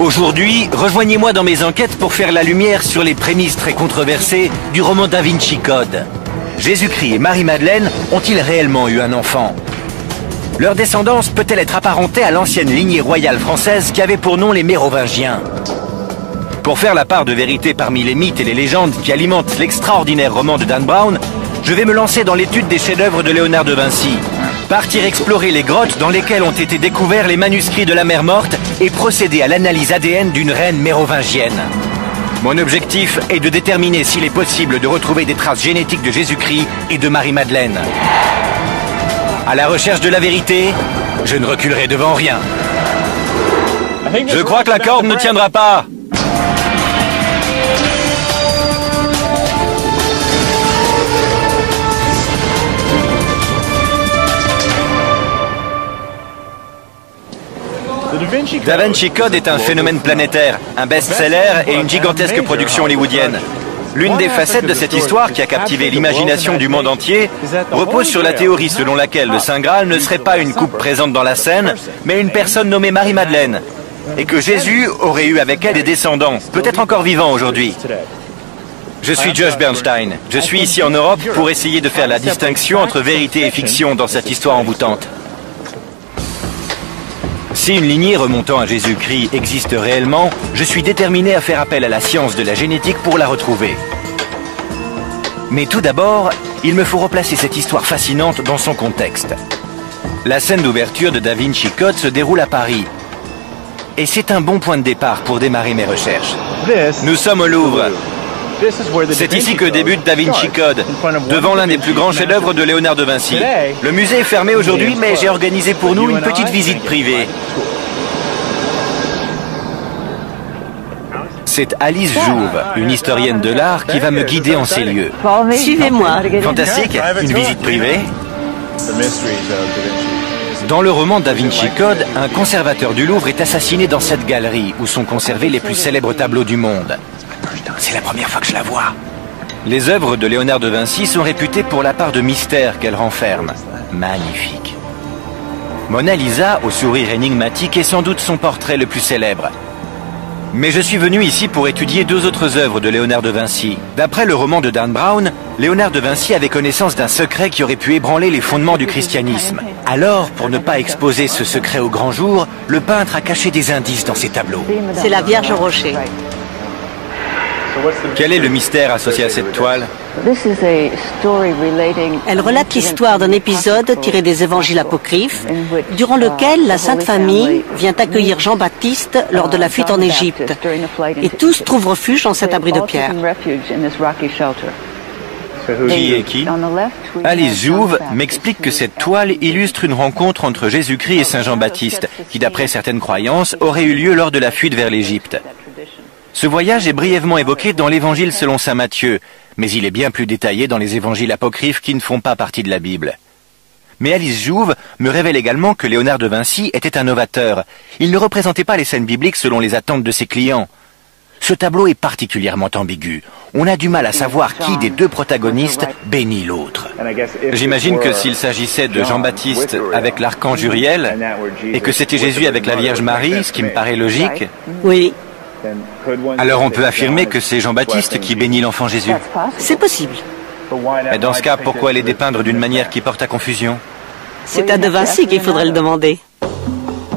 Aujourd'hui, rejoignez-moi dans mes enquêtes pour faire la lumière sur les prémices très controversées du roman Da Vinci Code. Jésus-Christ et Marie-Madeleine ont-ils réellement eu un enfant? Leur descendance peut-elle être apparentée à l'ancienne lignée royale française qui avait pour nom les Mérovingiens? Pour faire la part de vérité parmi les mythes et les légendes qui alimentent l'extraordinaire roman de Dan Brown, je vais me lancer dans l'étude des chefs-d'œuvre de Léonard de Vinci. Partir explorer les grottes dans lesquelles ont été découverts les manuscrits de la Mère Morte et procéder à l'analyse ADN d'une reine mérovingienne. Mon objectif est de déterminer s'il est possible de retrouver des traces génétiques de Jésus-Christ et de Marie-Madeleine. À la recherche de la vérité, je ne reculerai devant rien. Je crois que la corde ne tiendra pas. Da Vinci Code est un phénomène planétaire, un best-seller et une gigantesque production hollywoodienne. L'une des facettes de cette histoire qui a captivé l'imagination du monde entier repose sur la théorie selon laquelle le Saint Graal ne serait pas une coupe présente dans la scène, mais une personne nommée Marie-Madeleine, et que Jésus aurait eu avec elle des descendants, peut-être encore vivants aujourd'hui. Je suis Josh Bernstein. Je suis ici en Europe pour essayer de faire la distinction entre vérité et fiction dans cette histoire envoûtante. Si une lignée remontant à Jésus-Christ existe réellement, je suis déterminé à faire appel à la science de la génétique pour la retrouver. Mais tout d'abord, il me faut replacer cette histoire fascinante dans son contexte. La scène d'ouverture de Da Vinci Code se déroule à Paris. Et c'est un bon point de départ pour démarrer mes recherches. Nous sommes au Louvre. C'est ici que débute Da Vinci Code, devant l'un des plus grands chefs-d'œuvre de Léonard de Vinci. Le musée est fermé aujourd'hui, mais j'ai organisé pour nous une petite visite privée. C'est Alice Jouve, une historienne de l'art, qui va me guider en ces lieux. Suivez-moi. Fantastique, une visite privée. Dans le roman Da Vinci Code, un conservateur du Louvre est assassiné dans cette galerie où sont conservés les plus célèbres tableaux du monde. C'est la première fois que je la vois. Les œuvres de Léonard de Vinci sont réputées pour la part de mystère qu'elles renferment. Magnifique. Mona Lisa, au sourire énigmatique, est sans doute son portrait le plus célèbre. Mais je suis venu ici pour étudier deux autres œuvres de Léonard de Vinci. D'après le roman de Dan Brown, Léonard de Vinci avait connaissance d'un secret qui aurait pu ébranler les fondements du christianisme. Alors, pour ne pas exposer ce secret au grand jour, le peintre a caché des indices dans ses tableaux. C'est la Vierge au rocher. Quel est le mystère associé à cette toile? Elle relate l'histoire d'un épisode tiré des évangiles apocryphes, durant lequel la Sainte Famille vient accueillir Jean-Baptiste lors de la fuite en Égypte. Et tous trouvent refuge dans cet abri de pierre. Qui est qui? Alice Jouve m'explique que cette toile illustre une rencontre entre Jésus-Christ et Saint Jean-Baptiste, qui d'après certaines croyances aurait eu lieu lors de la fuite vers l'Égypte. Ce voyage est brièvement évoqué dans l'Évangile selon saint Matthieu, mais il est bien plus détaillé dans les évangiles apocryphes qui ne font pas partie de la Bible. Mais Alice Jouve me révèle également que Léonard de Vinci était un novateur. Il ne représentait pas les scènes bibliques selon les attentes de ses clients. Ce tableau est particulièrement ambigu. On a du mal à savoir qui des deux protagonistes bénit l'autre. J'imagine que s'il s'agissait de Jean-Baptiste avec l'archange Uriel, et que c'était Jésus avec la Vierge Marie, ce qui me paraît logique... Oui. Alors on peut affirmer que c'est Jean-Baptiste qui bénit l'enfant Jésus. C'est possible. Mais dans ce cas, pourquoi les dépeindre d'une manière qui porte à confusion? C'est à De Vinci qu'il faudrait le demander.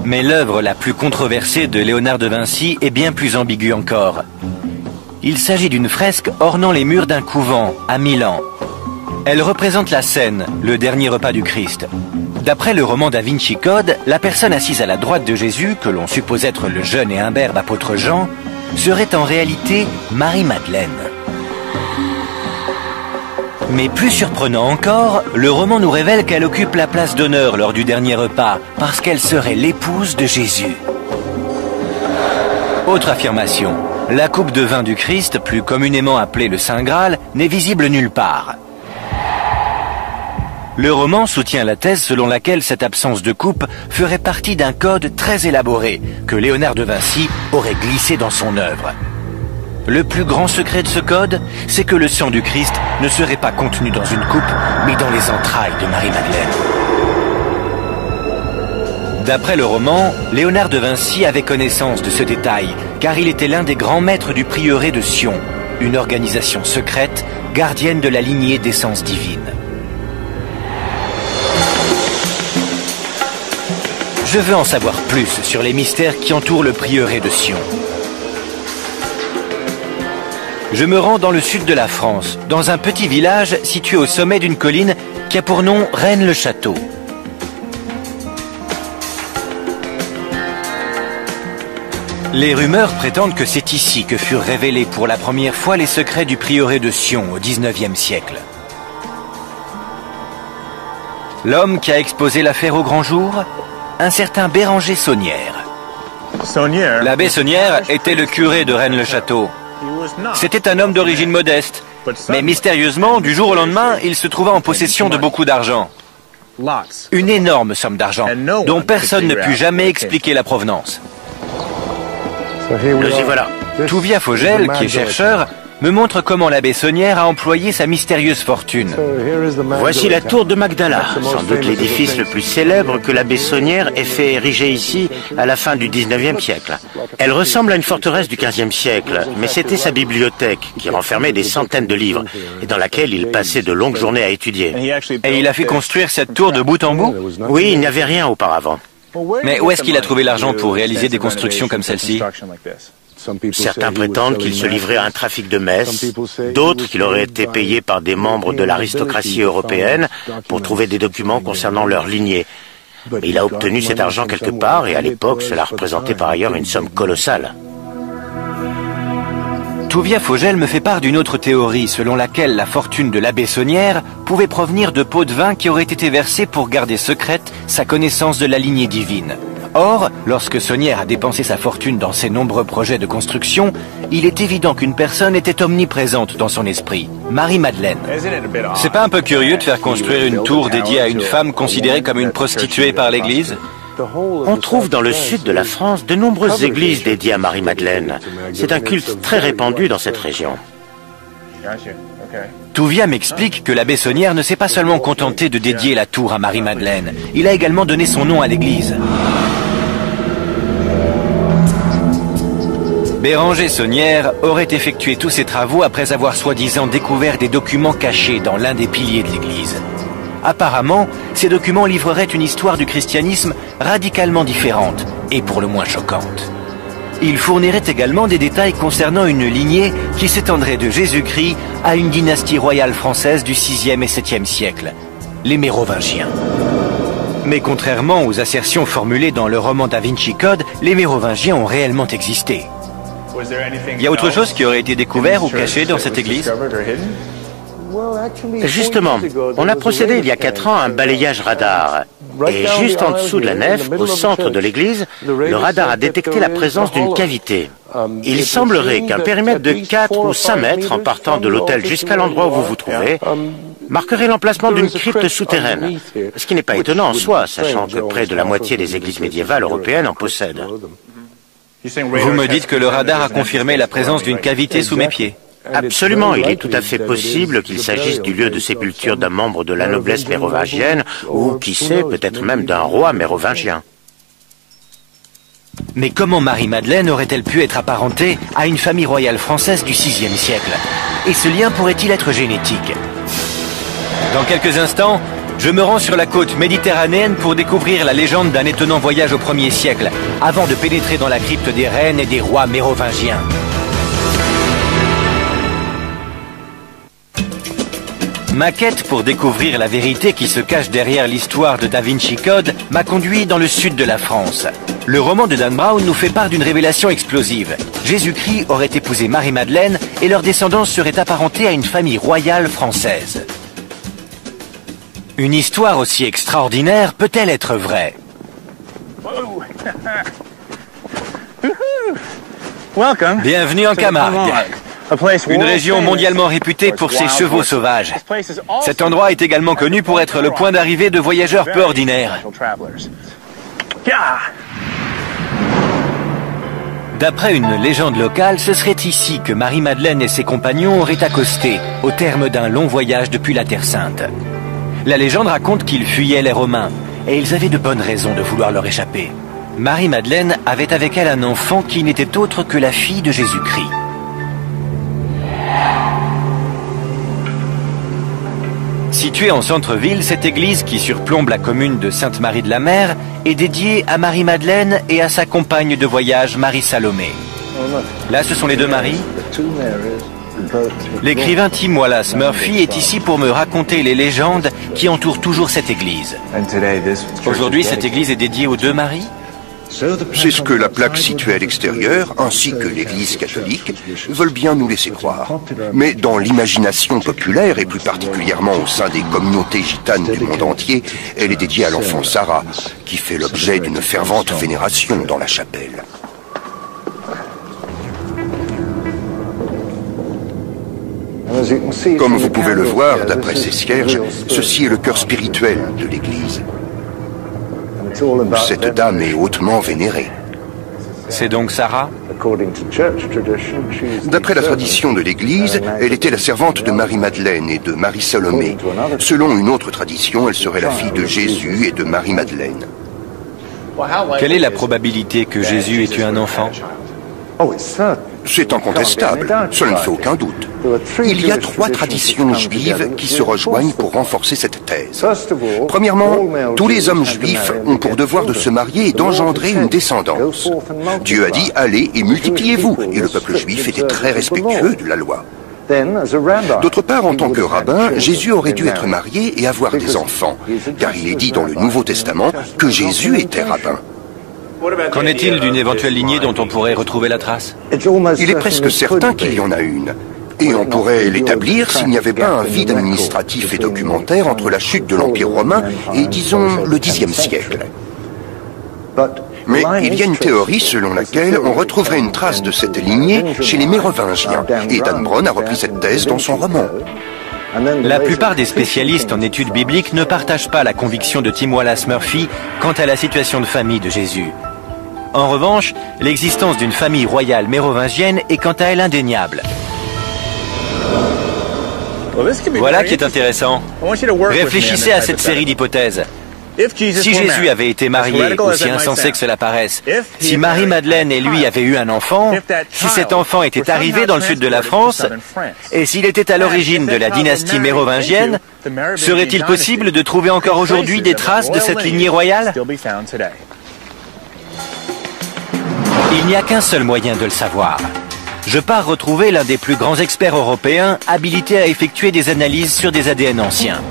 Mais l'œuvre la plus controversée de Léonard de Vinci est bien plus ambiguë encore. Il s'agit d'une fresque ornant les murs d'un couvent à Milan. Elle représente la scène, le dernier repas du Christ. D'après le roman Da Vinci Code, la personne assise à la droite de Jésus, que l'on suppose être le jeune et imberbe apôtre Jean, serait en réalité Marie-Madeleine. Mais plus surprenant encore, le roman nous révèle qu'elle occupe la place d'honneur lors du dernier repas, parce qu'elle serait l'épouse de Jésus. Autre affirmation, la coupe de vin du Christ, plus communément appelée le Saint Graal, n'est visible nulle part. Le roman soutient la thèse selon laquelle cette absence de coupe ferait partie d'un code très élaboré que Léonard de Vinci aurait glissé dans son œuvre. Le plus grand secret de ce code, c'est que le sang du Christ ne serait pas contenu dans une coupe, mais dans les entrailles de Marie-Madeleine. D'après le roman, Léonard de Vinci avait connaissance de ce détail, car il était l'un des grands maîtres du prieuré de Sion, une organisation secrète, gardienne de la lignée d'essence divine. Je veux en savoir plus sur les mystères qui entourent le prieuré de Sion. Je me rends dans le sud de la France, dans un petit village situé au sommet d'une colline qui a pour nom Rennes-le-Château. Les rumeurs prétendent que c'est ici que furent révélés pour la première fois les secrets du prieuré de Sion au XIXe siècle. L'homme qui a exposé l'affaire au grand jour, un certain Béranger Saunière. L'abbé Saunière était le curé de Rennes-le-Château. C'était un homme d'origine modeste, mais mystérieusement, du jour au lendemain, il se trouva en possession de beaucoup d'argent. Une énorme somme d'argent, dont personne ne put jamais expliquer la provenance. Nous y voilà. Touvia Fogel, qui est chercheur, me montre comment l'abbé Saunière a employé sa mystérieuse fortune. Voici la tour de Magdala, sans doute l'édifice le plus célèbre que l'abbé Saunière ait fait ériger ici à la fin du XIXe siècle. Elle ressemble à une forteresse du XVe siècle, mais c'était sa bibliothèque qui renfermait des centaines de livres et dans laquelle il passait de longues journées à étudier. Et il a fait construire cette tour de bout en bout? Oui, il n'y avait rien auparavant. Mais où est-ce qu'il a trouvé l'argent pour réaliser des constructions comme celle-ci? Certains prétendent qu'il se livrait à un trafic de messes, d'autres qu'il aurait été payé par des membres de l'aristocratie européenne pour trouver des documents concernant leur lignée. Mais il a obtenu cet argent quelque part et à l'époque cela représentait par ailleurs une somme colossale. Touvia Fogel me fait part d'une autre théorie selon laquelle la fortune de l'abbé Saunière pouvait provenir de pots de vin qui auraient été versés pour garder secrète sa connaissance de la lignée divine. Or, lorsque Saunière a dépensé sa fortune dans ses nombreux projets de construction, il est évident qu'une personne était omniprésente dans son esprit, Marie-Madeleine. C'est pas un peu curieux de faire construire une tour dédiée à une femme considérée comme une prostituée par l'Église? On trouve dans le sud de la France de nombreuses églises dédiées à Marie-Madeleine. C'est un culte très répandu dans cette région. Touvia m'explique que l'abbé Saunière ne s'est pas seulement contenté de dédier la tour à Marie-Madeleine, il a également donné son nom à l'église. Béranger Saunière aurait effectué tous ses travaux après avoir soi-disant découvert des documents cachés dans l'un des piliers de l'église. Apparemment, ces documents livreraient une histoire du christianisme radicalement différente et pour le moins choquante. Il fournirait également des détails concernant une lignée qui s'étendrait de Jésus-Christ à une dynastie royale française du 6e et 7e siècle, les Mérovingiens. Mais contrairement aux assertions formulées dans le roman Da Vinci Code, les Mérovingiens ont réellement existé. Il y a autre chose qui aurait été découvert ou caché dans cette église? Justement, on a procédé il y a 4 ans à un balayage radar. Et juste en dessous de la nef, au centre de l'église, le radar a détecté la présence d'une cavité. Il semblerait qu'un périmètre de 4 ou 5 mètres en partant de l'autel jusqu'à l'endroit où vous vous trouvez marquerait l'emplacement d'une crypte souterraine. Ce qui n'est pas étonnant en soi, sachant que près de la moitié des églises médiévales européennes en possèdent. Vous me dites que le radar a confirmé la présence d'une cavité sous mes pieds? Absolument, il est tout à fait possible qu'il s'agisse du lieu de sépulture d'un membre de la noblesse mérovingienne ou, qui sait, peut-être même d'un roi mérovingien. Mais comment Marie-Madeleine aurait-elle pu être apparentée à une famille royale française du 6e siècle? Et ce lien pourrait-il être génétique? Dans quelques instants, je me rends sur la côte méditerranéenne pour découvrir la légende d'un étonnant voyage au 1er siècle, avant de pénétrer dans la crypte des reines et des rois mérovingiens. Ma quête pour découvrir la vérité qui se cache derrière l'histoire de Da Vinci Code m'a conduit dans le sud de la France. Le roman de Dan Brown nous fait part d'une révélation explosive. Jésus-Christ aurait épousé Marie-Madeleine et leur descendance serait apparentée à une famille royale française. Une histoire aussi extraordinaire peut-elle être vraie? Bienvenue en Camargue. Une région mondialement réputée pour ses chevaux sauvages. Cet endroit est également connu pour être le point d'arrivée de voyageurs peu ordinaires. D'après une légende locale, ce serait ici que Marie-Madeleine et ses compagnons auraient accosté, au terme d'un long voyage depuis la Terre Sainte. La légende raconte qu'ils fuyaient les Romains, et ils avaient de bonnes raisons de vouloir leur échapper. Marie-Madeleine avait avec elle un enfant qui n'était autre que la fille de Jésus-Christ. Située en centre-ville, cette église qui surplombe la commune de Sainte-Marie-de-la-Mer est dédiée à Marie-Madeleine et à sa compagne de voyage Marie-Salomé. Là, ce sont les deux Maries. L'écrivain Tim Wallace Murphy est ici pour me raconter les légendes qui entourent toujours cette église. Aujourd'hui, cette église est dédiée aux deux Maries? C'est ce que la plaque située à l'extérieur, ainsi que l'Église catholique, veulent bien nous laisser croire. Mais dans l'imagination populaire, et plus particulièrement au sein des communautés gitanes du monde entier, elle est dédiée à l'enfant Sarah, qui fait l'objet d'une fervente vénération dans la chapelle. Comme vous pouvez le voir, d'après ces cierges, ceci est le cœur spirituel de l'Église. Cette dame est hautement vénérée. C'est donc Sarah? D'après la tradition de l'Église, elle était la servante de Marie-Madeleine et de Marie-Salomé. Selon une autre tradition, elle serait la fille de Jésus et de Marie-Madeleine. Quelle est la probabilité que Jésus ait eu un enfant? C'est incontestable, cela ne fait aucun doute. Il y a 3 traditions juives qui se rejoignent pour renforcer cette thèse. Premièrement, tous les hommes juifs ont pour devoir de se marier et d'engendrer une descendance. Dieu a dit « Allez et multipliez-vous » et le peuple juif était très respectueux de la loi. D'autre part, en tant que rabbin, Jésus aurait dû être marié et avoir des enfants, car il est dit dans le Nouveau Testament que Jésus était rabbin. Qu'en est-il d'une éventuelle lignée dont on pourrait retrouver la trace? Il est presque certain qu'il y en a une. Et on pourrait l'établir s'il n'y avait pas un vide administratif et documentaire entre la chute de l'Empire romain et, disons, le Xe siècle. Mais il y a une théorie selon laquelle on retrouverait une trace de cette lignée chez les Mérovingiens, et Dan Brown a repris cette thèse dans son roman. La plupart des spécialistes en études bibliques ne partagent pas la conviction de Tim Wallace Murphy quant à la situation de famille de Jésus. En revanche, l'existence d'une famille royale mérovingienne est quant à elle indéniable. Voilà qui est intéressant. Réfléchissez à cette série d'hypothèses. Si Jésus avait été marié, aussi insensé que cela paraisse, si Marie-Madeleine et lui avaient eu un enfant, si cet enfant était arrivé dans le sud de la France, et s'il était à l'origine de la dynastie mérovingienne, serait-il possible de trouver encore aujourd'hui des traces de cette lignée royale? Il n'y a qu'un seul moyen de le savoir. Je pars retrouver l'un des plus grands experts européens habilités à effectuer des analyses sur des ADN anciens.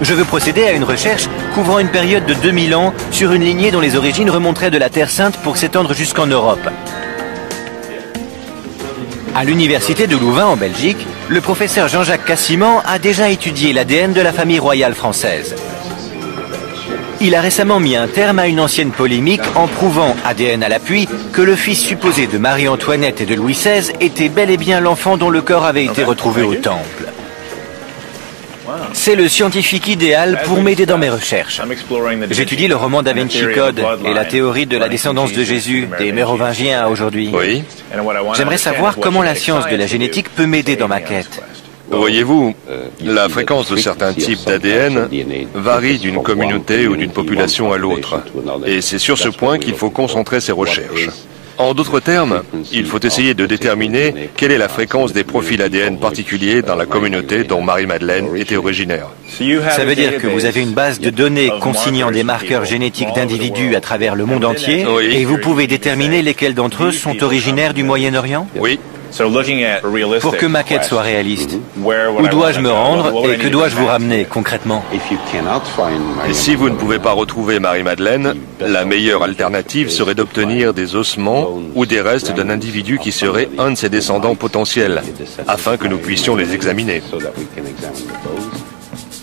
Je veux procéder à une recherche couvrant une période de 2000 ans sur une lignée dont les origines remonteraient de la Terre Sainte pour s'étendre jusqu'en Europe. À l'université de Louvain en Belgique, le professeur Jean-Jacques Cassiman a déjà étudié l'ADN de la famille royale française. Il a récemment mis un terme à une ancienne polémique en prouvant, ADN à l'appui, que le fils supposé de Marie-Antoinette et de Louis XVI était bel et bien l'enfant dont le corps avait été retrouvé au temple. C'est le scientifique idéal pour m'aider dans mes recherches. J'étudie le roman Da Vinci Code et la théorie de la descendance de Jésus, des Mérovingiens à aujourd'hui. Oui. J'aimerais savoir comment la science de la génétique peut m'aider dans ma quête. Voyez-vous, la fréquence de certains types d'ADN varie d'une communauté ou d'une population à l'autre. Et c'est sur ce point qu'il faut concentrer ses recherches. En d'autres termes, il faut essayer de déterminer quelle est la fréquence des profils ADN particuliers dans la communauté dont Marie-Madeleine était originaire. Ça veut dire que vous avez une base de données consignant des marqueurs génétiques d'individus à travers le monde entier, Oui. et vous pouvez déterminer lesquels d'entre eux sont originaires du Moyen-Orient? Oui. Pour que ma quête soit réaliste, où dois-je me rendre et que dois-je vous ramener concrètement? Et si vous ne pouvez pas retrouver Marie-Madeleine, la meilleure alternative serait d'obtenir des ossements ou des restes d'un individu qui serait un de ses descendants potentiels, afin que nous puissions les examiner.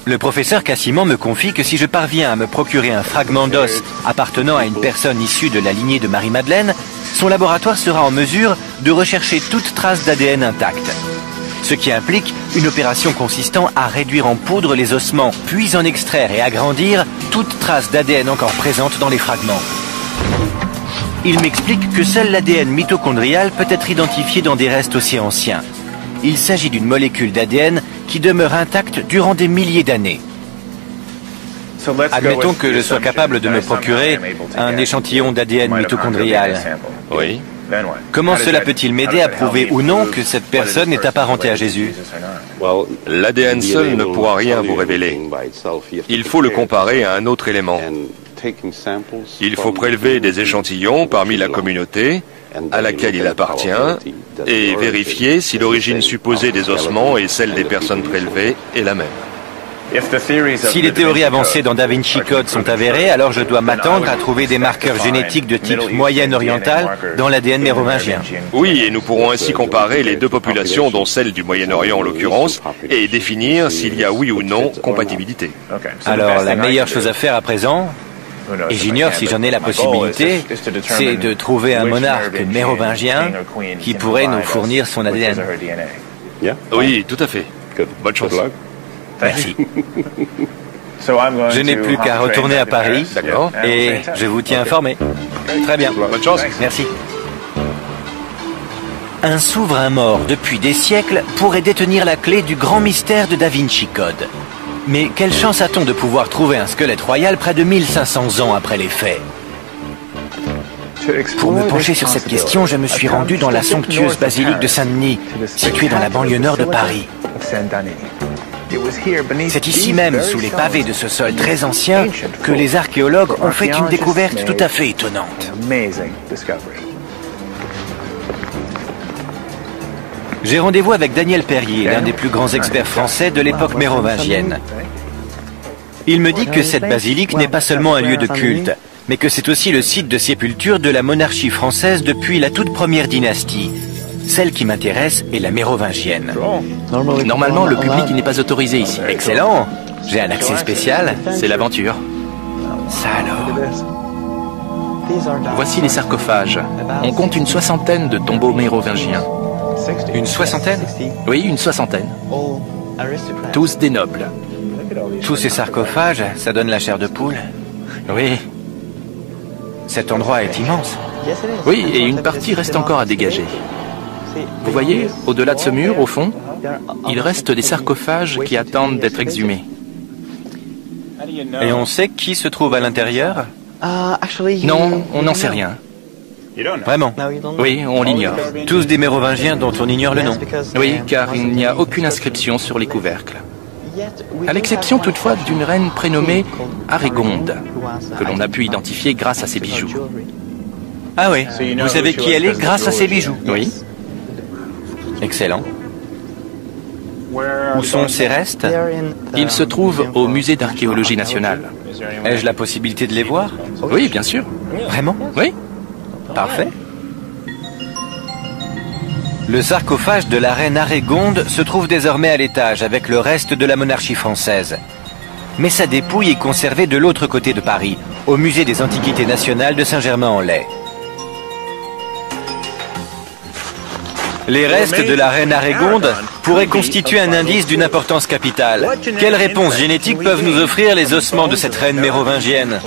Le professeur Cassiman me confie que si je parviens à me procurer un fragment d'os appartenant à une personne issue de la lignée de Marie-Madeleine, son laboratoire sera en mesure de rechercher toute trace d'ADN intacte. Ce qui implique une opération consistant à réduire en poudre les ossements, puis en extraire et agrandir toute trace d'ADN encore présente dans les fragments. Il m'explique que seul l'ADN mitochondrial peut être identifié dans des restes aussi anciens. Il s'agit d'une molécule d'ADN qui demeure intacte durant des milliers d'années. Admettons que je sois capable de me procurer un échantillon d'ADN mitochondrial. Oui. Comment cela peut-il m'aider à prouver ou non que cette personne est apparentée à Jésus? L'ADN seul ne pourra rien vous révéler. Il faut le comparer à un autre élément. Il faut prélever des échantillons parmi la communauté à laquelle il appartient et vérifier si l'origine supposée des ossements et celle des personnes prélevées est la même. Si les théories avancées dans Da Vinci Code sont avérées, alors je dois m'attendre à trouver des marqueurs génétiques de type moyen-oriental dans l'ADN mérovingien. Oui, et nous pourrons ainsi comparer les deux populations, dont celle du Moyen-Orient en l'occurrence, et définir s'il y a oui ou non compatibilité. Alors la meilleure chose à faire à présent, et j'ignore si j'en ai la possibilité, c'est de trouver un monarque mérovingien qui pourrait nous fournir son ADN. Oui, tout à fait. Bonne chance. Merci. Je n'ai plus qu'à retourner à Paris, et je vous tiens informé. Très bien. Bonne chance. Merci. Un souverain mort depuis des siècles pourrait détenir la clé du grand mystère de Da Vinci Code. Mais quelle chance a-t-on de pouvoir trouver un squelette royal près de 1500 ans après les faits? Pour me pencher sur cette question, je me suis rendu dans la somptueuse basilique de Saint-Denis, située dans la banlieue nord de Paris. C'est ici même, sous les pavés de ce sol très ancien, que les archéologues ont fait une découverte tout à fait étonnante. J'ai rendez-vous avec Daniel Perrier, l'un des plus grands experts français de l'époque mérovingienne. Il me dit que cette basilique n'est pas seulement un lieu de culte, mais que c'est aussi le site de sépulture de la monarchie française depuis la toute première dynastie. Celle qui m'intéresse est la mérovingienne. Normalement, le public n'est pas autorisé ici. Excellent. J'ai un accès spécial. C'est l'aventure. Ça alors. Voici les sarcophages. On compte une soixantaine de tombeaux mérovingiens. Une soixantaine? Oui, une soixantaine. Tous des nobles. Tous ces sarcophages, ça donne la chair de poule. Oui. Cet endroit est immense. Oui, et une partie reste encore à dégager. Vous voyez, au-delà de ce mur, au fond, il reste des sarcophages qui attendent d'être exhumés. Et on sait qui se trouve à l'intérieur? Non, on n'en sait rien. Vraiment? Oui, on l'ignore. Tous des mérovingiens dont on ignore le nom. Oui, car il n'y a aucune inscription sur les couvercles. À l'exception toutefois d'une reine prénommée Arégonde, que l'on a pu identifier grâce à ses bijoux. Ah oui, vous savez qui elle est grâce à ses bijoux? Oui. Excellent. Où sont ces restes? Ils se trouvent au musée d'archéologie nationale. Ai-je la possibilité de les voir? Oui, bien sûr. Vraiment? Oui. Parfait. Le sarcophage de la reine Arégonde se trouve désormais à l'étage avec le reste de la monarchie française. Mais sa dépouille est conservée de l'autre côté de Paris, au musée des Antiquités nationales de Saint-Germain-en-Laye. Les restes de la reine Arégonde pourraient constituer un indice d'une importance capitale. Quelles réponses génétiques peuvent nous offrir les ossements de cette reine mérovingienne?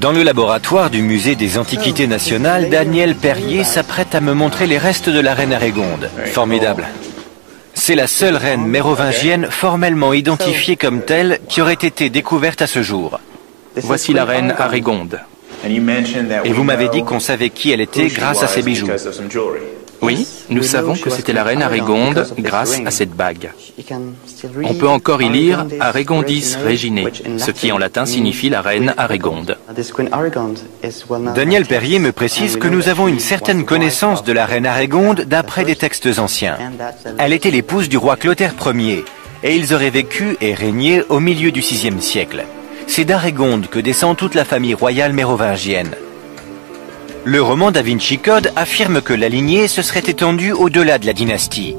Dans le laboratoire du musée des Antiquités nationales, Daniel Perrier s'apprête à me montrer les restes de la reine Arégonde. Formidable. C'est la seule reine mérovingienne formellement identifiée comme telle qui aurait été découverte à ce jour. Voici la reine Arégonde. Et vous m'avez dit qu'on savait qui elle était grâce à ses bijoux. Oui, nous savons que c'était la reine Arégonde grâce à cette bague. On peut encore y lire Aregondis Reginae, ce qui en latin signifie la reine Arégonde. Daniel Perrier me précise que nous avons une certaine connaissance de la reine Arégonde d'après des textes anciens. Elle était l'épouse du roi Clotaire Ier, et ils auraient vécu et régné au milieu du VIe siècle. C'est d'Arégonde que descend toute la famille royale mérovingienne. Le roman Da Vinci Code affirme que la lignée se serait étendue au-delà de la dynastie.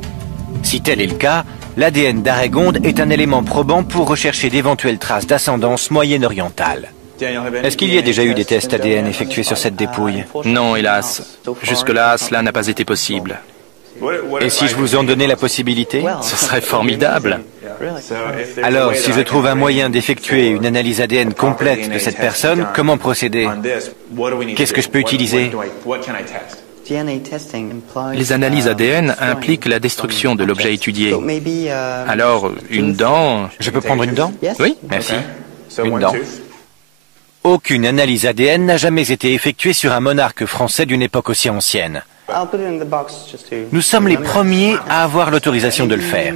Si tel est le cas, l'ADN d'Arégonde est un élément probant pour rechercher d'éventuelles traces d'ascendance moyen-orientale. Est-ce qu'il y a déjà eu des tests ADN effectués sur cette dépouille? Non, hélas. Jusque-là, cela n'a pas été possible. Et si je vous en donnais la possibilité? Ce serait formidable. Alors, si je trouve un moyen d'effectuer une analyse ADN complète de cette personne, comment procéder? Qu'est-ce que je peux utiliser? Les analyses ADN impliquent la destruction de l'objet étudié. Alors, une dent... Je peux prendre une dent? Oui, merci. Une dent. Aucune analyse ADN n'a jamais été effectuée sur un monarque français d'une époque aussi ancienne. Nous sommes les premiers à avoir l'autorisation de le faire.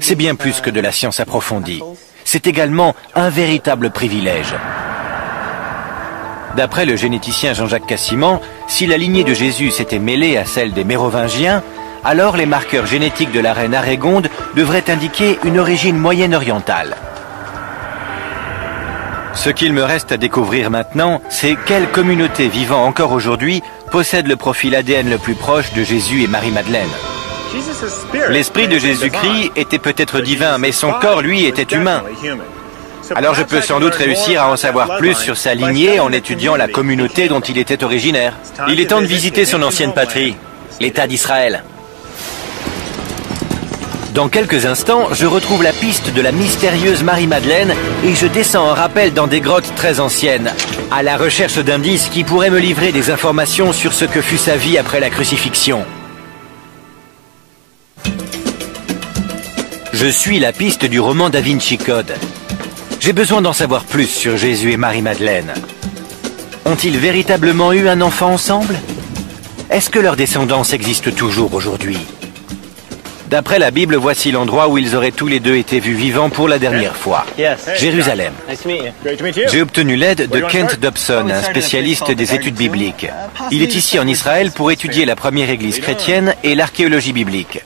C'est bien plus que de la science approfondie. C'est également un véritable privilège. D'après le généticien Jean-Jacques Cassiman, si la lignée de Jésus s'était mêlée à celle des Mérovingiens, alors les marqueurs génétiques de la reine Arégonde devraient indiquer une origine moyenne-orientale. Ce qu'il me reste à découvrir maintenant, c'est quelle communauté vivant encore aujourd'hui possède le profil ADN le plus proche de Jésus et Marie-Madeleine. L'esprit de Jésus-Christ était peut-être divin, mais son corps, lui, était humain. Alors je peux sans doute réussir à en savoir plus sur sa lignée en étudiant la communauté dont il était originaire. Il est temps de visiter son ancienne patrie, l'État d'Israël. Dans quelques instants, je retrouve la piste de la mystérieuse Marie-Madeleine et je descends en rappel dans des grottes très anciennes, à la recherche d'indices qui pourraient me livrer des informations sur ce que fut sa vie après la crucifixion. Je suis la piste du roman Da Vinci Code. J'ai besoin d'en savoir plus sur Jésus et Marie-Madeleine. Ont-ils véritablement eu un enfant ensemble? Est-ce que leur descendance existe toujours aujourd'hui? D'après la Bible, voici l'endroit où ils auraient tous les deux été vus vivants pour la dernière fois. Jérusalem. J'ai obtenu l'aide de Kent Dobson, un spécialiste des études bibliques. Il est ici en Israël pour étudier la première église chrétienne et l'archéologie biblique.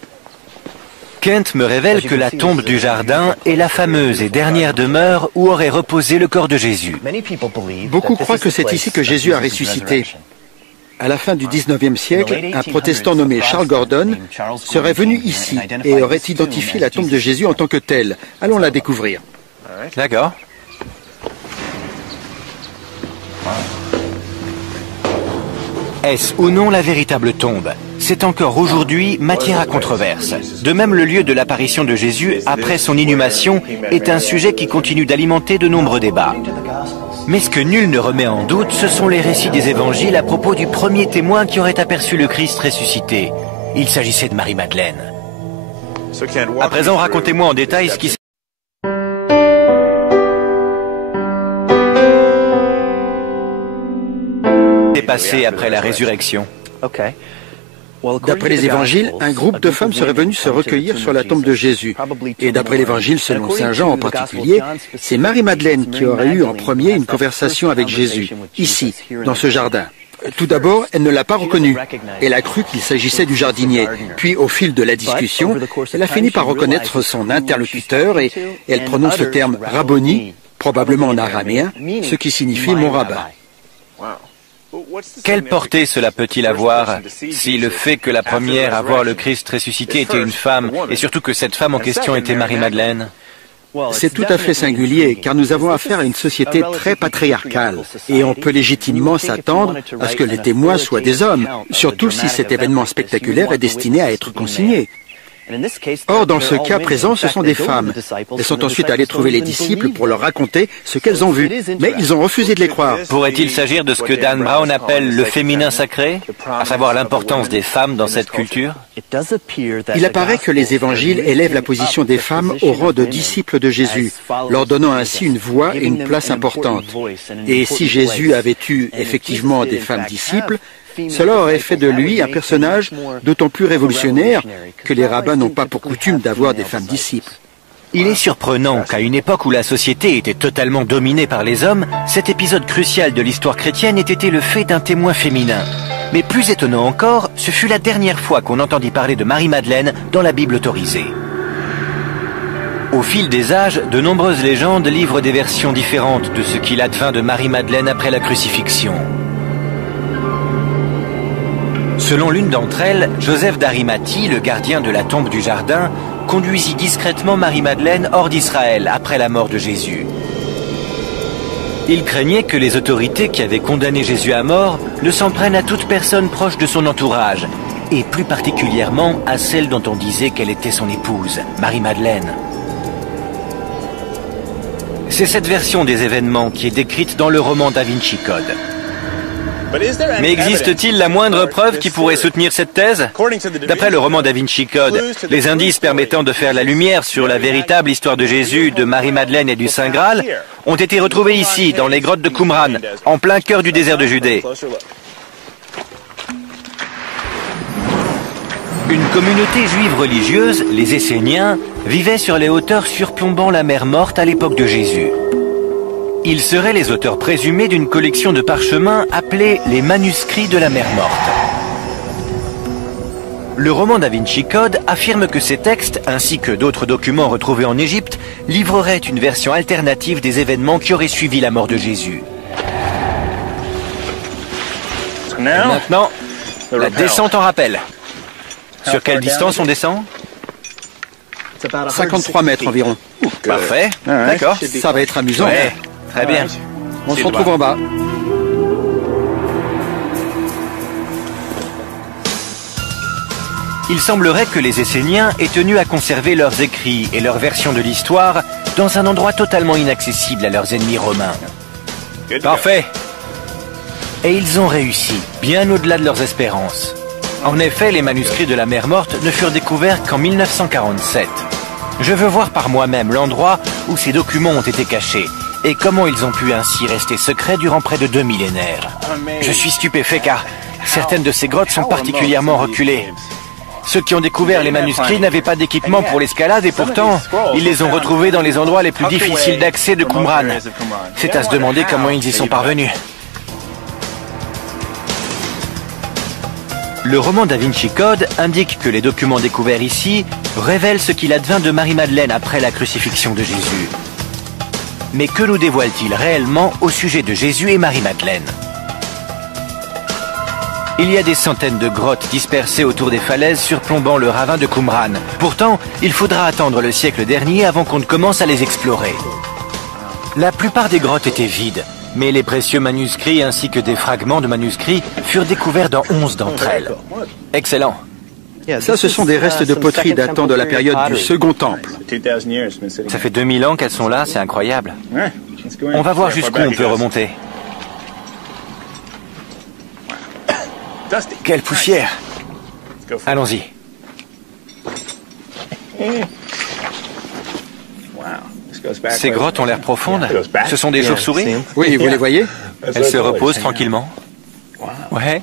Kent me révèle que la tombe du jardin est la fameuse et dernière demeure où aurait reposé le corps de Jésus. Beaucoup croient que c'est ici que Jésus a ressuscité. À la fin du 19e siècle, un protestant nommé Charles Gordon serait venu ici et aurait identifié la tombe de Jésus en tant que telle. Allons la découvrir. D'accord. Est-ce ou non la véritable tombe? C'est encore aujourd'hui matière à controverse. De même, le lieu de l'apparition de Jésus après son inhumation est un sujet qui continue d'alimenter de nombreux débats. Mais ce que nul ne remet en doute, ce sont les récits des évangiles à propos du premier témoin qui aurait aperçu le Christ ressuscité. Il s'agissait de Marie-Madeleine. À présent, racontez-moi en détail ce qui s'est passé après la résurrection. D'après les évangiles, un groupe de femmes serait venu se recueillir sur la tombe de Jésus. Et d'après l'évangile selon Saint Jean en particulier, c'est Marie-Madeleine qui aurait eu en premier une conversation avec Jésus, ici, dans ce jardin. Tout d'abord, elle ne l'a pas reconnu. Elle a cru qu'il s'agissait du jardinier. Puis, au fil de la discussion, elle a fini par reconnaître son interlocuteur et elle prononce le terme « rabboni », probablement en araméen, ce qui signifie « mon rabbin ». Quelle portée cela peut-il avoir si le fait que la première à voir le Christ ressuscité était une femme, et surtout que cette femme en question était Marie-Madeleine? C'est tout à fait singulier, car nous avons affaire à une société très patriarcale, et on peut légitimement s'attendre à ce que les témoins soient des hommes, surtout si cet événement spectaculaire est destiné à être consigné. Or, dans ce cas présent, ce sont des femmes. Elles sont ensuite allées trouver les disciples pour leur raconter ce qu'elles ont vu, mais ils ont refusé de les croire. Pourrait-il s'agir de ce que Dan Brown appelle le féminin sacré, à savoir l'importance des femmes dans cette culture? Il apparaît que les évangiles élèvent la position des femmes au rang de disciples de Jésus, leur donnant ainsi une voix et une place importante. Et si Jésus avait eu effectivement des femmes disciples, cela aurait fait de lui un personnage d'autant plus révolutionnaire que les rabbins n'ont pas pour coutume d'avoir des femmes disciples. Il est surprenant qu'à une époque où la société était totalement dominée par les hommes, cet épisode crucial de l'histoire chrétienne ait été le fait d'un témoin féminin. Mais plus étonnant encore, ce fut la dernière fois qu'on entendit parler de Marie-Madeleine dans la Bible autorisée. Au fil des âges, de nombreuses légendes livrent des versions différentes de ce qu'il advint de Marie-Madeleine après la crucifixion. Selon l'une d'entre elles, Joseph d'Arimathie, le gardien de la tombe du jardin, conduisit discrètement Marie-Madeleine hors d'Israël après la mort de Jésus. Il craignait que les autorités qui avaient condamné Jésus à mort ne s'en prennent à toute personne proche de son entourage, et plus particulièrement à celle dont on disait qu'elle était son épouse, Marie-Madeleine. C'est cette version des événements qui est décrite dans le roman Da Vinci Code. Mais existe-t-il la moindre preuve qui pourrait soutenir cette thèse? D'après le roman Da Vinci Code, les indices permettant de faire la lumière sur la véritable histoire de Jésus, de Marie-Madeleine et du Saint Graal ont été retrouvés ici, dans les grottes de Qumran, en plein cœur du désert de Judée. Une communauté juive religieuse, les Esséniens, vivait sur les hauteurs surplombant la mer Morte à l'époque de Jésus. Ils seraient les auteurs présumés d'une collection de parchemins appelée les manuscrits de la mer Morte. Le roman Da Vinci Code affirme que ces textes, ainsi que d'autres documents retrouvés en Égypte, livreraient une version alternative des événements qui auraient suivi la mort de Jésus. Et maintenant, la descente en rappel. Sur quelle distance on descend? 53 mètres environ. Parfait, d'accord. Ça va être amusant. Ouais, très bien. On se retrouve en bas. Il semblerait que les Esséniens aient tenu à conserver leurs écrits et leur version de l'histoire dans un endroit totalement inaccessible à leurs ennemis romains. Parfait. Et ils ont réussi, bien au-delà de leurs espérances. En effet, les manuscrits de la mer Morte ne furent découverts qu'en 1947. Je veux voir par moi-même l'endroit où ces documents ont été cachés et comment ils ont pu ainsi rester secrets durant près de 2 millénaires. Je suis stupéfait car certaines de ces grottes sont particulièrement reculées. Ceux qui ont découvert les manuscrits n'avaient pas d'équipement pour l'escalade et pourtant, ils les ont retrouvés dans les endroits les plus difficiles d'accès de Qumran. C'est à se demander comment ils y sont parvenus. Le roman Da Vinci Code indique que les documents découverts ici révèlent ce qu'il advint de Marie-Madeleine après la crucifixion de Jésus. Mais que nous dévoile-t-il réellement au sujet de Jésus et Marie-Madeleine? Il y a des centaines de grottes dispersées autour des falaises surplombant le ravin de Qumran. Pourtant, il faudra attendre le siècle dernier avant qu'on ne commence à les explorer. La plupart des grottes étaient vides. Mais les précieux manuscrits ainsi que des fragments de manuscrits furent découverts dans 11 d'entre elles. Excellent. Ça, ce sont des restes de poterie datant de la période du Second Temple. Ça fait 2000 ans qu'elles sont là, c'est incroyable. On va voir jusqu'où on peut remonter. Quelle poussière! Allons-y. Ces grottes ont l'air profondes. Ce sont des chauves-souris? Oui, vous les voyez? Elles se reposent tranquillement. Ouais.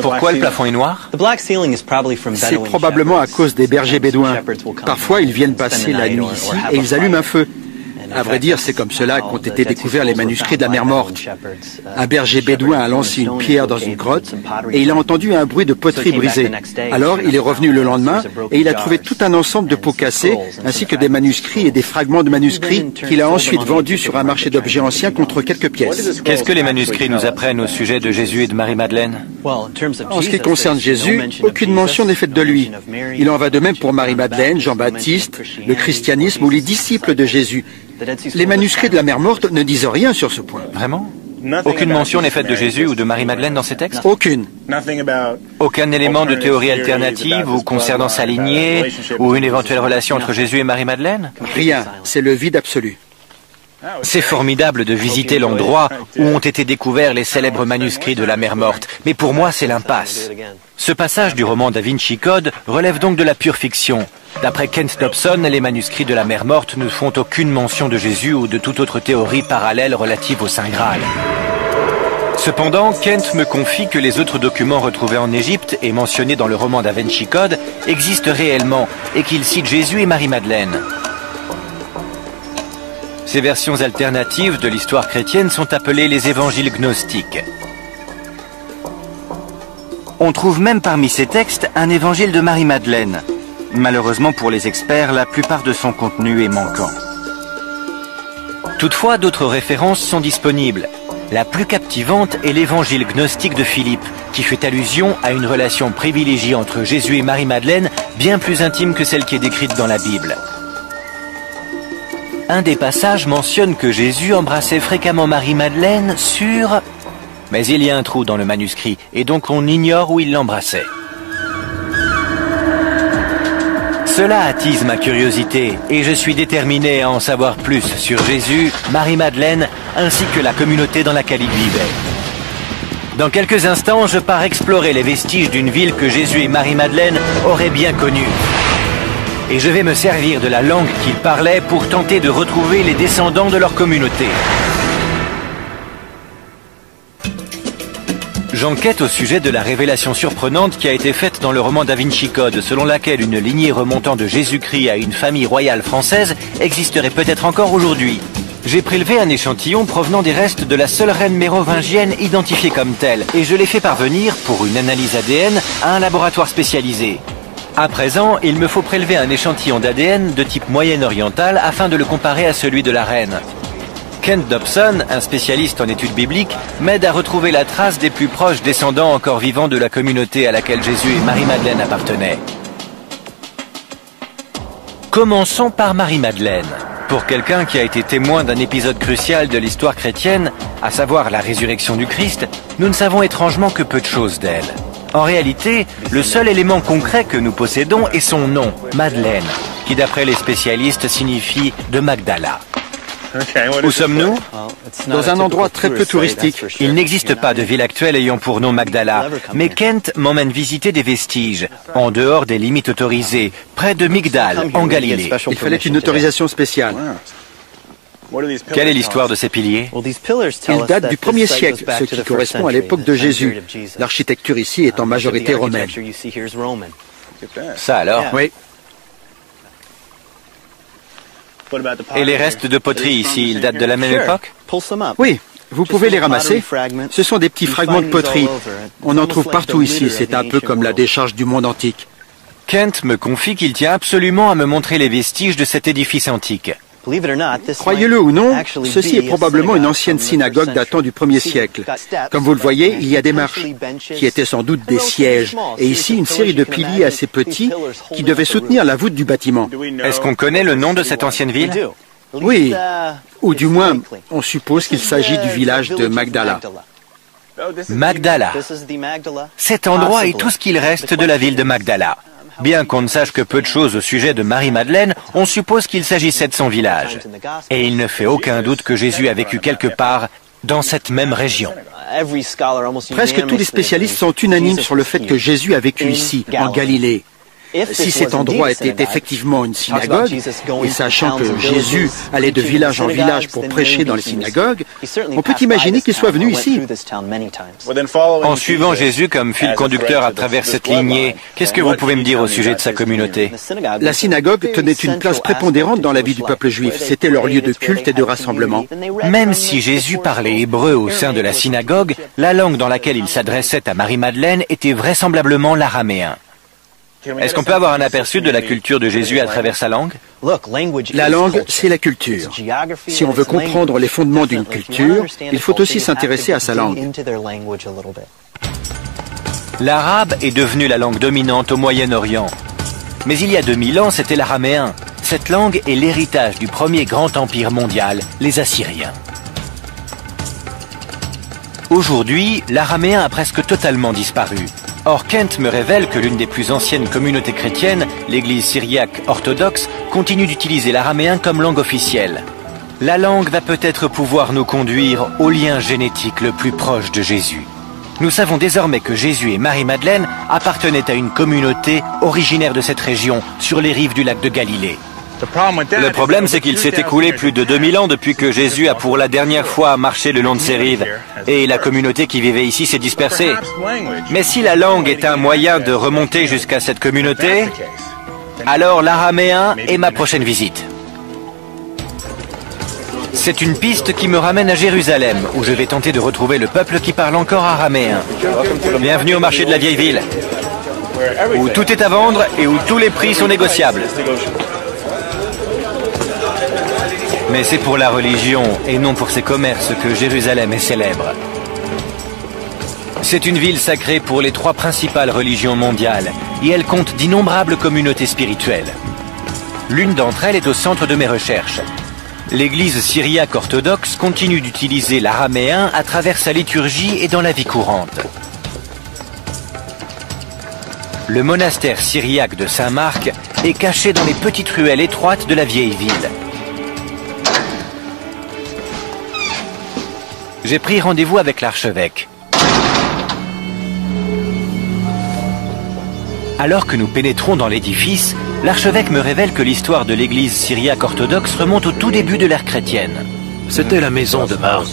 Pourquoi le plafond est noir? C'est probablement à cause des bergers bédouins. Parfois, ils viennent passer la nuit ici et ils allument un feu. À vrai dire, c'est comme cela qu'ont été découverts les manuscrits de la mer Morte. Un berger bédouin a lancé une pierre dans une grotte et il a entendu un bruit de poterie brisée. Alors, il est revenu le lendemain et il a trouvé tout un ensemble de pots cassés ainsi que des manuscrits et des fragments de manuscrits qu'il a ensuite vendus sur un marché d'objets anciens contre quelques pièces. Qu'est-ce que les manuscrits nous apprennent au sujet de Jésus et de Marie-Madeleine? En ce qui concerne Jésus, aucune mention n'est faite de lui. Il en va de même pour Marie-Madeleine, Jean-Baptiste, le christianisme ou les disciples de Jésus. Les manuscrits de la mer Morte ne disent rien sur ce point. Vraiment? Aucune mention n'est faite de Jésus ou de Marie-Madeleine dans ces textes? Aucune. Aucun élément de théorie alternative ou concernant sa lignée ou une éventuelle relation entre Jésus et Marie-Madeleine? Rien. C'est le vide absolu. C'est formidable de visiter l'endroit où ont été découverts les célèbres manuscrits de la mer Morte, mais pour moi c'est l'impasse. Ce passage du roman Da Vinci Code relève donc de la pure fiction. D'après Kent Dobson, les manuscrits de la mer Morte ne font aucune mention de Jésus ou de toute autre théorie parallèle relative au Saint Graal. Cependant, Kent me confie que les autres documents retrouvés en Égypte et mentionnés dans le roman Da Vinci Code existent réellement et qu'ils citent Jésus et Marie-Madeleine. Ces versions alternatives de l'histoire chrétienne sont appelées les évangiles gnostiques. On trouve même parmi ces textes un évangile de Marie-Madeleine. Malheureusement pour les experts, la plupart de son contenu est manquant. Toutefois, d'autres références sont disponibles. La plus captivante est l'évangile gnostique de Philippe, qui fait allusion à une relation privilégiée entre Jésus et Marie-Madeleine, bien plus intime que celle qui est décrite dans la Bible. Un des passages mentionne que Jésus embrassait fréquemment Marie-Madeleine sur... Mais il y a un trou dans le manuscrit, et donc on ignore où il l'embrassait. Cela attise ma curiosité, et je suis déterminé à en savoir plus sur Jésus, Marie-Madeleine, ainsi que la communauté dans laquelle il vivait. Dans quelques instants, je pars explorer les vestiges d'une ville que Jésus et Marie-Madeleine auraient bien connue. Et je vais me servir de la langue qu'ils parlaient pour tenter de retrouver les descendants de leur communauté. J'enquête au sujet de la révélation surprenante qui a été faite dans le roman Da Vinci Code, selon laquelle une lignée remontant de Jésus-Christ à une famille royale française existerait peut-être encore aujourd'hui. J'ai prélevé un échantillon provenant des restes de la seule reine mérovingienne identifiée comme telle, et je l'ai fait parvenir, pour une analyse ADN, à un laboratoire spécialisé. À présent, il me faut prélever un échantillon d'ADN de type moyen-oriental afin de le comparer à celui de la reine. Kent Dobson, un spécialiste en études bibliques, m'aide à retrouver la trace des plus proches descendants encore vivants de la communauté à laquelle Jésus et Marie-Madeleine appartenaient. Commençons par Marie-Madeleine. Pour quelqu'un qui a été témoin d'un épisode crucial de l'histoire chrétienne, à savoir la résurrection du Christ, nous ne savons étrangement que peu de choses d'elle. En réalité, le seul élément concret que nous possédons est son nom, Madeleine, qui d'après les spécialistes signifie « de Magdala ». Où sommes-nous? Dans un endroit très peu touristique. Il n'existe pas de ville actuelle ayant pour nom Magdala, mais Kent m'emmène visiter des vestiges, en dehors des limites autorisées, près de Migdal, en Galilée. Il fallait une autorisation spéciale. Quelle est l'histoire de ces piliers? Ils datent du 1er siècle, ce qui correspond à l'époque de Jésus. L'architecture ici est en majorité romaine. Ça alors? Oui. Et les restes de poterie ici, ils datent de la même époque? Oui, vous pouvez les ramasser. Ce sont des petits fragments de poterie. On en trouve partout ici, c'est un peu comme la décharge du monde antique. Kent me confie qu'il tient absolument à me montrer les vestiges de cet édifice antique. Croyez-le ou non, ceci est probablement une ancienne synagogue datant du 1er siècle. Comme vous le voyez, il y a des marches, qui étaient sans doute des sièges, et ici une série de piliers assez petits qui devaient soutenir la voûte du bâtiment. Est-ce qu'on connaît le nom de cette ancienne ville? Oui, ou du moins, on suppose qu'il s'agit du village de Magdala. Magdala. Cet endroit est tout ce qu'il reste de la ville de Magdala. Bien qu'on ne sache que peu de choses au sujet de Marie-Madeleine, on suppose qu'il s'agissait de son village. Et il ne fait aucun doute que Jésus a vécu quelque part dans cette même région. Presque tous les spécialistes sont unanimes sur le fait que Jésus a vécu ici, en Galilée. Si cet endroit était effectivement une synagogue, et sachant que Jésus allait de village en village pour prêcher dans les synagogues, on peut imaginer qu'il soit venu ici. En suivant Jésus comme fil conducteur à travers cette lignée, qu'est-ce que vous pouvez me dire au sujet de sa communauté? La synagogue tenait une place prépondérante dans la vie du peuple juif. C'était leur lieu de culte et de rassemblement. Même si Jésus parlait hébreu au sein de la synagogue, la langue dans laquelle il s'adressait à Marie-Madeleine était vraisemblablement l'araméen. Est-ce qu'on peut avoir un aperçu de la culture de Jésus à travers sa langue? La langue, c'est la culture. Si on veut comprendre les fondements d'une culture, il faut aussi s'intéresser à sa langue. L'arabe est devenu la langue dominante au Moyen-Orient. Mais il y a 2000 ans, c'était l'araméen. Cette langue est l'héritage du premier grand empire mondial, les Assyriens. Aujourd'hui, l'araméen a presque totalement disparu. Or, Kent me révèle que l'une des plus anciennes communautés chrétiennes, l'église syriaque orthodoxe, continue d'utiliser l'araméen comme langue officielle. La langue va peut-être pouvoir nous conduire au lien génétique le plus proche de Jésus. Nous savons désormais que Jésus et Marie-Madeleine appartenaient à une communauté originaire de cette région, sur les rives du lac de Galilée. Le problème, c'est qu'il s'est écoulé plus de 2000 ans depuis que Jésus a pour la dernière fois marché le long de ces rives, et la communauté qui vivait ici s'est dispersée. Mais si la langue est un moyen de remonter jusqu'à cette communauté, alors l'araméen est ma prochaine visite. C'est une piste qui me ramène à Jérusalem, où je vais tenter de retrouver le peuple qui parle encore araméen. Bienvenue au marché de la vieille ville, où tout est à vendre et où tous les prix sont négociables. Mais c'est pour la religion et non pour ses commerces que Jérusalem est célèbre. C'est une ville sacrée pour les 3 principales religions mondiales et elle compte d'innombrables communautés spirituelles. L'une d'entre elles est au centre de mes recherches. L'église syriaque orthodoxe continue d'utiliser l'araméen à travers sa liturgie et dans la vie courante. Le monastère syriaque de Saint-Marc est caché dans les petites ruelles étroites de la vieille ville. J'ai pris rendez-vous avec l'archevêque. Alors que nous pénétrons dans l'édifice, l'archevêque me révèle que l'histoire de l'église syriaque orthodoxe remonte au tout début de l'ère chrétienne. C'était la maison de Marc.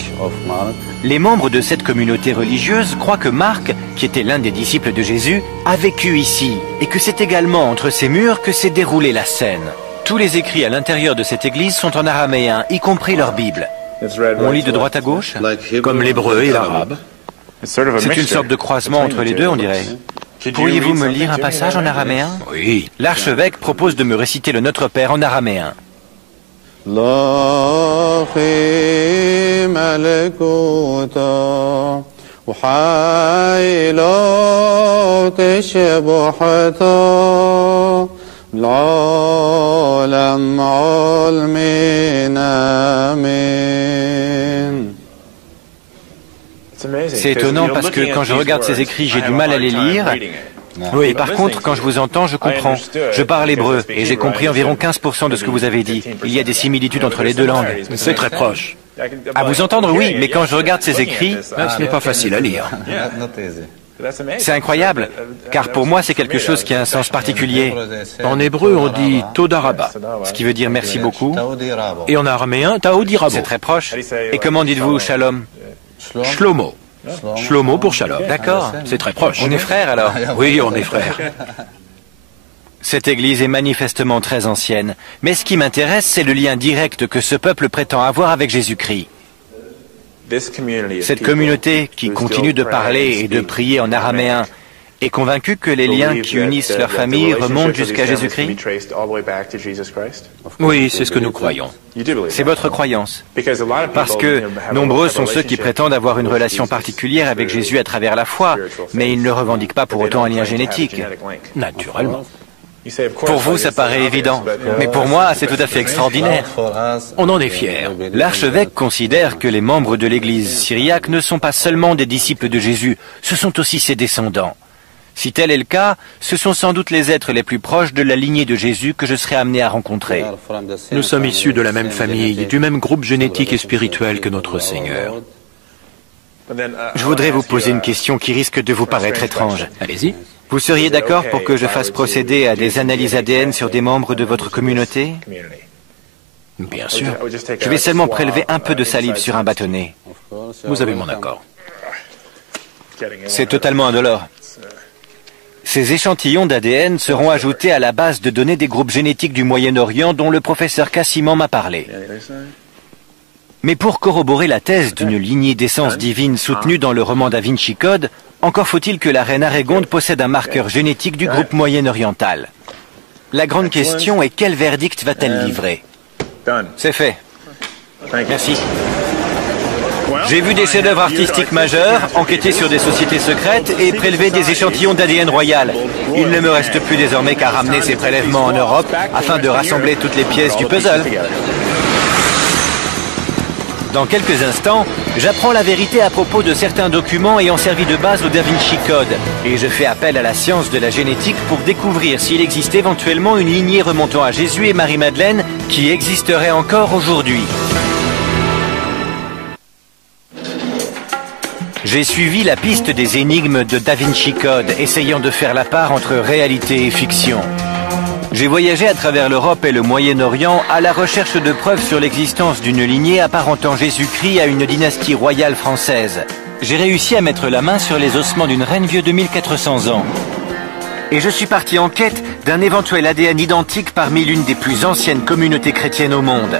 Les membres de cette communauté religieuse croient que Marc, qui était l'un des disciples de Jésus, a vécu ici et que c'est également entre ces murs que s'est déroulée la scène. Tous les écrits à l'intérieur de cette église sont en araméen, y compris leur Bible. On lit de droite à gauche? Comme l'hébreu et l'arabe. C'est une sorte de croisement entre les deux, on dirait. Pourriez-vous me lire un passage en araméen? Oui. L'archevêque propose de me réciter le Notre Père en araméen. C'est étonnant parce que quand je regarde ces écrits, j'ai du mal à les lire. Oui, par contre, quand je vous entends, je comprends. Je parle hébreu et j'ai compris environ 15% de ce que vous avez dit. Il y a des similitudes entre les deux langues. C'est très proche. À vous entendre, oui, mais quand je regarde ces écrits, Ce n'est pas facile à lire. c'est incroyable, car pour moi, c'est quelque chose qui a un sens particulier. En hébreu, on dit Todaraba. Ce qui veut dire merci beaucoup. Et en araméen, Taodirabo. C'est très proche. Et comment dites-vous shalom? Shlomo. Shlomo pour Shalom. D'accord. C'est très proche. On est frères alors? Oui, on est frères. Cette église est manifestement très ancienne, mais ce qui m'intéresse, c'est le lien direct que ce peuple prétend avoir avec Jésus-Christ. Cette communauté qui continue de parler et de prier en araméen est convaincue que les liens qui unissent leurs familles remontent jusqu'à Jésus-Christ? Oui, c'est ce que nous croyons. C'est votre croyance. Parce que nombreux sont ceux qui prétendent avoir une relation particulière avec Jésus à travers la foi, mais ils ne revendiquent pas pour autant un lien génétique. Naturellement. Pour vous, ça paraît évident, mais pour moi, c'est tout à fait extraordinaire. On en est fiers. L'archevêque considère que les membres de l'église syriaque ne sont pas seulement des disciples de Jésus, ce sont aussi ses descendants. Si tel est le cas, ce sont sans doute les êtres les plus proches de la lignée de Jésus que je serai amené à rencontrer. Nous sommes issus de la même famille, du même groupe génétique et spirituel que notre Seigneur. Je voudrais vous poser une question qui risque de vous paraître étrange. Allez-y. Vous seriez d'accord pour que je fasse procéder à des analyses ADN sur des membres de votre communauté? Bien sûr. Je vais seulement prélever un peu de salive sur un bâtonnet. Vous avez mon accord. C'est totalement indolore. Ces échantillons d'ADN seront ajoutés à la base de données des groupes génétiques du Moyen-Orient dont le professeur Cassiman m'a parlé. Mais pour corroborer la thèse d'une lignée d'essence divine soutenue dans le roman Da Vinci Code, encore faut-il que la reine Arégonde possède un marqueur génétique du groupe moyen-oriental. La grande question est quel verdict va-t-elle livrer? C'est fait. Merci. J'ai vu des chefs-d'œuvre artistiques majeurs, enquêter sur des sociétés secrètes et prélever des échantillons d'ADN royal. Il ne me reste plus désormais qu'à ramener ces prélèvements en Europe afin de rassembler toutes les pièces du puzzle. Dans quelques instants, j'apprends la vérité à propos de certains documents ayant servi de base au Da Vinci Code et je fais appel à la science de la génétique pour découvrir s'il existe éventuellement une lignée remontant à Jésus et Marie-Madeleine qui existerait encore aujourd'hui. J'ai suivi la piste des énigmes de Da Vinci Code, essayant de faire la part entre réalité et fiction. J'ai voyagé à travers l'Europe et le Moyen-Orient à la recherche de preuves sur l'existence d'une lignée apparentant Jésus-Christ à une dynastie royale française. J'ai réussi à mettre la main sur les ossements d'une reine vieux de 1400 ans. Et je suis parti en quête d'un éventuel ADN identique parmi l'une des plus anciennes communautés chrétiennes au monde.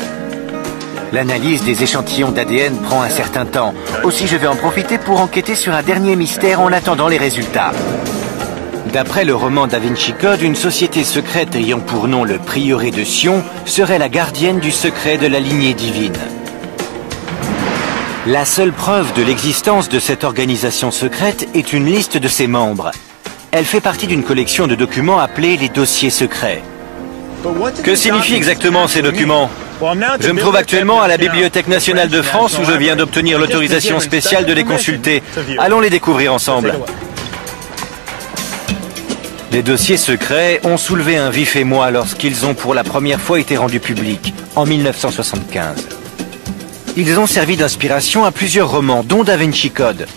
L'analyse des échantillons d'ADN prend un certain temps. Aussi, je vais en profiter pour enquêter sur un dernier mystère en attendant les résultats. D'après le roman Da Vinci Code, une société secrète ayant pour nom le prieuré de Sion serait la gardienne du secret de la lignée divine. La seule preuve de l'existence de cette organisation secrète est une liste de ses membres. Elle fait partie d'une collection de documents appelés les dossiers secrets. Que signifient exactement ces documents ? Je me trouve actuellement à la Bibliothèque nationale de France où je viens d'obtenir l'autorisation spéciale de les consulter. Allons les découvrir ensemble. Les dossiers secrets ont soulevé un vif émoi lorsqu'ils ont pour la première fois été rendus publics, en 1975. Ils ont servi d'inspiration à plusieurs romans, dont Da Vinci Code.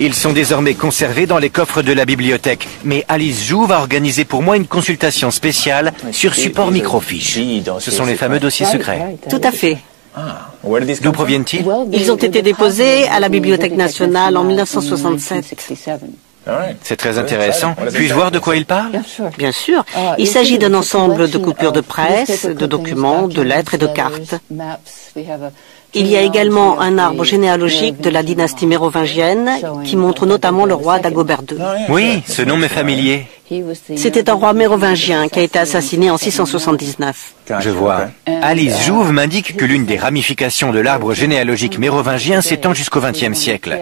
Ils sont désormais conservés dans les coffres de la bibliothèque. Mais Alice Jouve a organisé pour moi une consultation spéciale sur support microfiche. Ce sont les fameux dossiers secrets. Tout à fait. D'où proviennent-ils? Ils ont été déposés à la Bibliothèque nationale en 1967. C'est très intéressant. Puis-je voir de quoi il parle? Bien sûr. Il s'agit d'un ensemble de coupures de presse, de documents, de lettres et de cartes. Il y a également un arbre généalogique de la dynastie mérovingienne qui montre notamment le roi Dagobert II. Oui, ce nom m'est familier. C'était un roi mérovingien qui a été assassiné en 679. Je vois. Alice Jouve m'indique que l'une des ramifications de l'arbre généalogique mérovingien s'étend jusqu'au XXe siècle.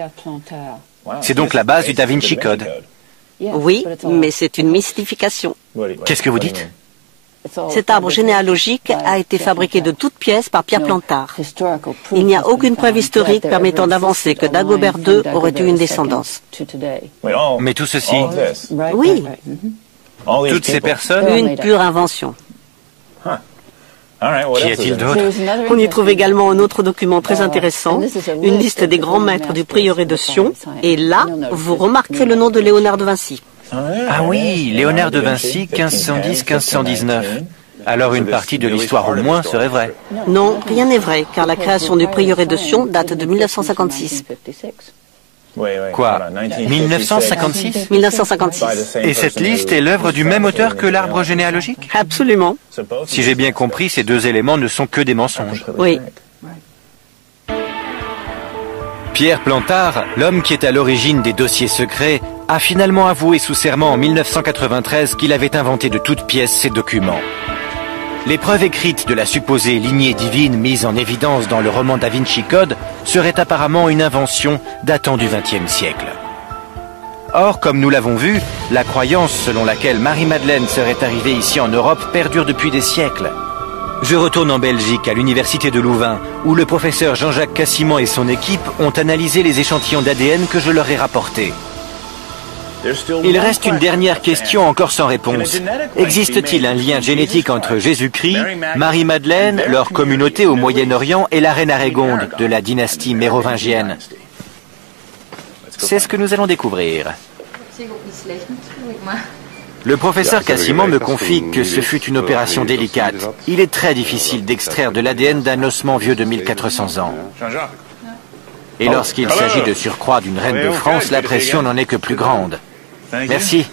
C'est donc la base du Da Vinci Code. Oui, mais c'est une mystification. Qu'est-ce que vous dites? Cet arbre généalogique a été fabriqué de toutes pièces par Pierre Plantard. Il n'y a aucune preuve historique permettant d'avancer que Dagobert II aurait eu une descendance. Mais tout ceci, Oui, toutes ces personnes, une pure invention. qu'y a-t-il d'autre? On y trouve également un autre document très intéressant, une liste des grands maîtres du prieuré de Sion. Et là, vous remarquerez le nom de Léonard de Vinci. Ah oui, Léonard de Vinci, 1510-1519. Alors une partie de l'histoire au moins serait vraie. Non, rien n'est vrai, car la création du prieuré de Sion date de 1956. Quoi? 1956? 1956. Et cette liste est l'œuvre du même auteur que l'arbre généalogique? Absolument. Si j'ai bien compris, ces deux éléments ne sont que des mensonges. Oui. Pierre Plantard, l'homme qui est à l'origine des dossiers secrets, a finalement avoué sous serment en 1993 qu'il avait inventé de toutes pièces ces documents. Les preuves écrites de la supposée lignée divine mise en évidence dans le roman Da Vinci Code seraient apparemment une invention datant du XXe siècle. Or, comme nous l'avons vu, la croyance selon laquelle Marie-Madeleine serait arrivée ici en Europe perdure depuis des siècles. Je retourne en Belgique, à l'université de Louvain, où le professeur Jean-Jacques Cassimant et son équipe ont analysé les échantillons d'ADN que je leur ai rapportés. Il reste une dernière question encore sans réponse. Existe-t-il un lien génétique entre Jésus-Christ, Marie-Madeleine, leur communauté au Moyen-Orient et la reine Arégonde de la dynastie mérovingienne? C'est ce que nous allons découvrir. Le professeur Cassimant me confie que ce fut une opération délicate. Il est très difficile d'extraire de l'ADN d'un ossement vieux de 1400 ans. Et lorsqu'il s'agit de surcroît d'une reine de France, la pression n'en est que plus grande. Merci.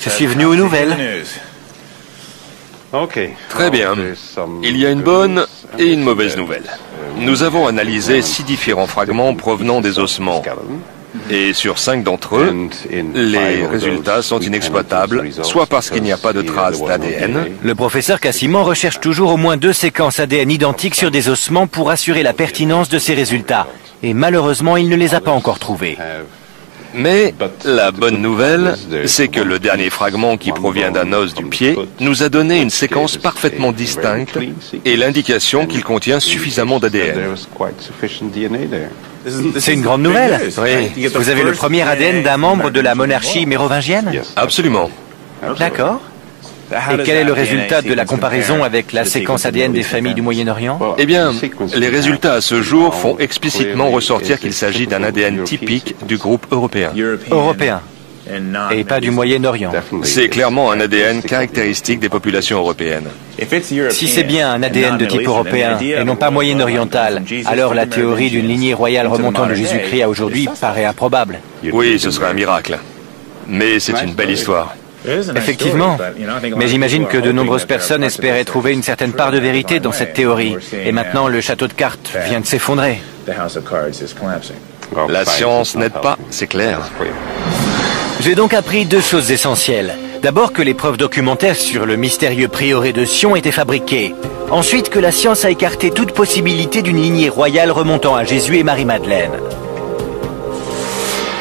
Je suis venu aux nouvelles. Très bien. Il y a une bonne et une mauvaise nouvelle. Nous avons analysé 6 différents fragments provenant des ossements. Et sur 5 d'entre eux, les résultats sont inexploitables, soit parce qu'il n'y a pas de traces d'ADN. Le professeur Cassimant recherche toujours au moins 2 séquences ADN identiques sur des ossements pour assurer la pertinence de ses résultats. Et malheureusement, il ne les a pas encore trouvés. Mais la bonne nouvelle, c'est que le dernier fragment qui provient d'un os du pied nous a donné une séquence parfaitement distincte et l'indication qu'il contient suffisamment d'ADN. C'est une grande nouvelle. Oui. Vous avez le premier ADN d'un membre de la monarchie mérovingienne? Absolument. D'accord. Et quel est le résultat de la comparaison avec la séquence ADN des familles du Moyen-Orient? Eh bien, les résultats à ce jour font explicitement ressortir qu'il s'agit d'un ADN typique du groupe européen. Européen. Et pas du Moyen-Orient. C'est clairement un ADN caractéristique des populations européennes. Si c'est bien un ADN de type européen et non pas moyen-oriental, alors la théorie d'une lignée royale remontant de Jésus-Christ à aujourd'hui paraît improbable. Oui, ce serait un miracle. Mais c'est une belle histoire. Effectivement. Mais j'imagine que de nombreuses personnes espéraient trouver une certaine part de vérité dans cette théorie. Et maintenant, le château de cartes vient de s'effondrer. La science n'aide pas, c'est clair. J'ai donc appris 2 choses essentielles. D'abord que les preuves documentaires sur le mystérieux prieuré de Sion étaient fabriquées. Ensuite que la science a écarté toute possibilité d'une lignée royale remontant à Jésus et Marie-Madeleine.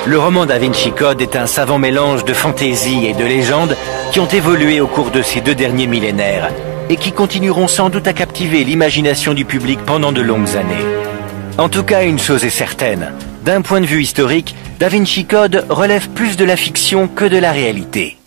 Le roman Da Vinci Code est un savant mélange de fantaisie et de légendes qui ont évolué au cours de ces 2 derniers millénaires et qui continueront sans doute à captiver l'imagination du public pendant de longues années. En tout cas, une chose est certaine. D'un point de vue historique, Da Vinci Code relève plus de la fiction que de la réalité.